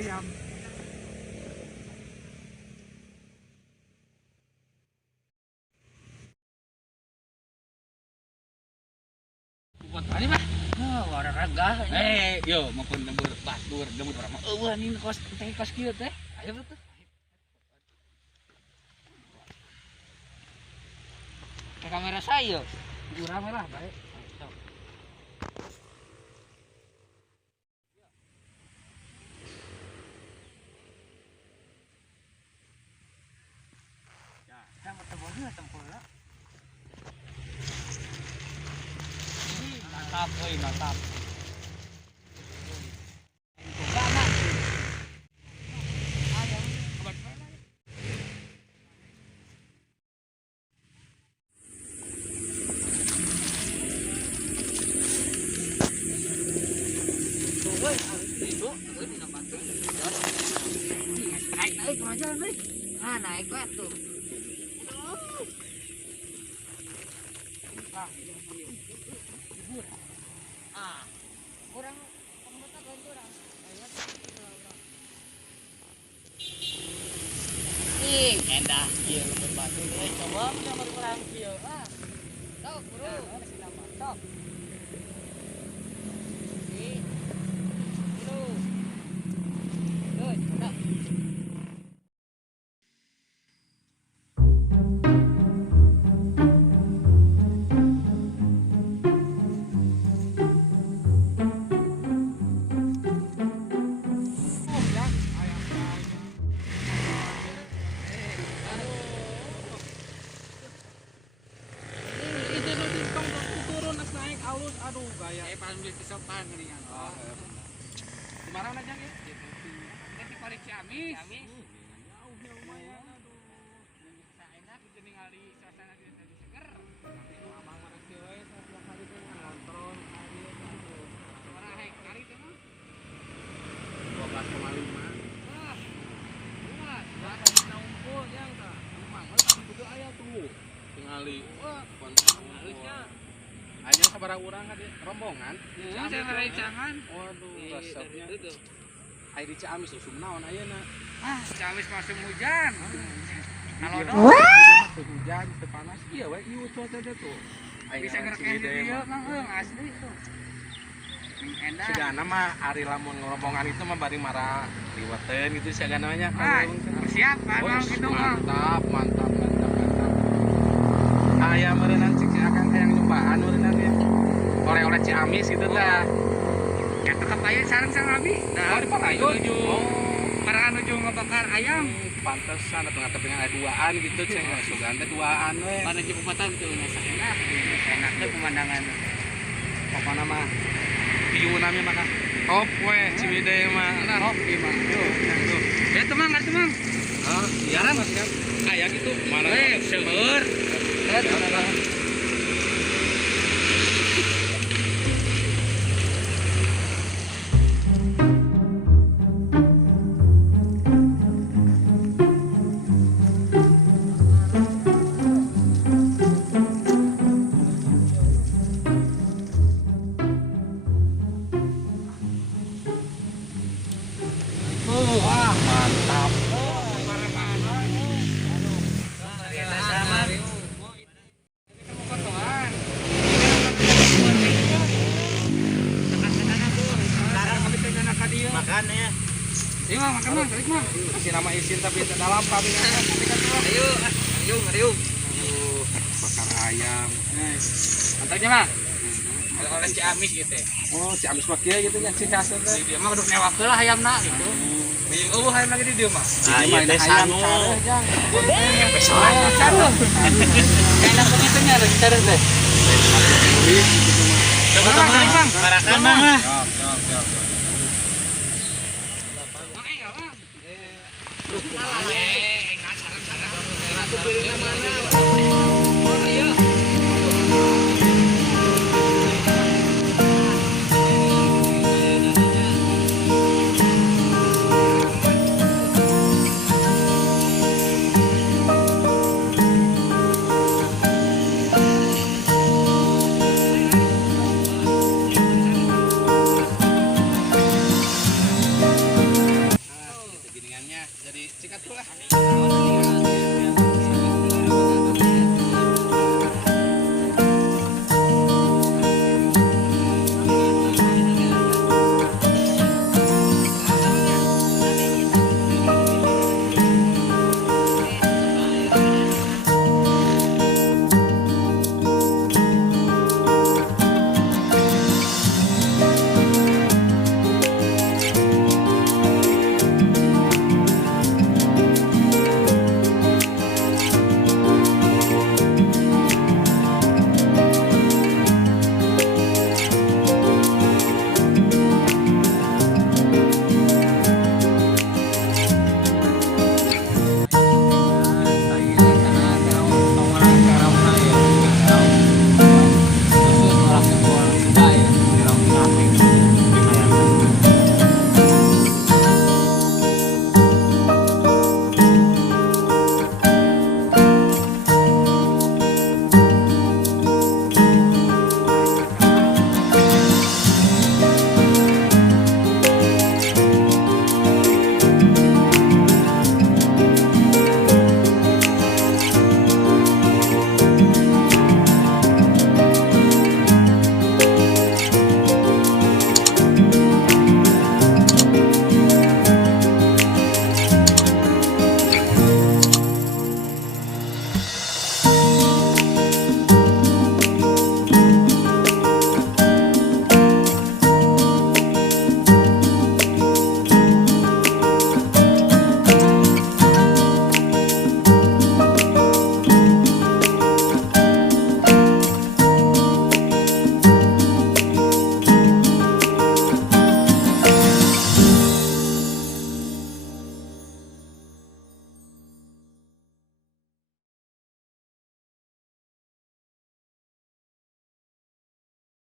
ayam. Buat mana mah? Olahraga. Yo maupun lembur batur, lembur berapa? Wah ini kos kieu teh. Ayo tuh. Ke kamera saya. Urang merah bae. Sama tebonnya tempurna. Mantap euy, mantap. Naik kemajuan nih. Ah naik batu. Ah, kurang pengguna kurang. Ih, Endah kieu lembur batur. coba kita berperang kieu. Ah, sok bro. Sok. Ih, bro. Tuh, udah. Aduh gaya. Pas beli kesopan geuningan. Kumaha aja ge? Tapi pari Ciamis. Jauhnya lumayan aduh. Enak jeung ningali suasana di seger. Abang mana sih we setiap hari teh ngontrol hari itu. Suara hektar itu mah. 12,5. Wah. Luas. Ya kan ngumpul yang tah. Emang kan kudu aya tuh. Tingali wah harusnya hanya sabaraha urang ka rombongan. Saya ngerencangan. Waduh, resepnya. Itu. Ai di Ciamis usum naon ayeuna? Ciamis masih hujan. Kalau Teu hujan, teu panas. Iya we, ieu cuaca teh tuh. bisa ngerekeh di dia mah asli tuh. Enak. Sigana mah ari lamun rombongan itu mah bari mara liweteun gitu sigana nya. Siap Bang gitu mah. Mantap, mantap, mantap, mantap. Aya meureunana cik akan hayang nyobaan meureunana ya. Oleh-oleh Ciamis gitu tah. Kayak tetep aya sareng abi. Oh, di Parayu. Para nuju ngebakar ayam. Pantesan atuh ngatepengan aya duaan gitu cek. Sugan teh duaan we. Pada Jepupatan tuh nasa enak. Enak tuh pemandangan. Pokona mah view nami mah top we Ciwidey mah. Top ieu mah. Tuh. Ya teman, teman. Iya kan kayak gitu. Mana Seueur. Wah, mantap. Makan ya. Ayo makan mah, balik mah. Kasih nama isin tapi dalam kami Ayo, ngeriung. bakar ayam. Mantapnya mah. Oleh Ciamis gitu. Oh, Ciamis mah kieu gitu nya ciri khasna teh. Dia mah kudu newak heula hayamna gitu. Oh, hayam lagi di dia mah. Ah, ieu teh sangu. Pesoan caruh. Enak begitu nya lagi caruh teh. Coba teman, parakan mah. Siap.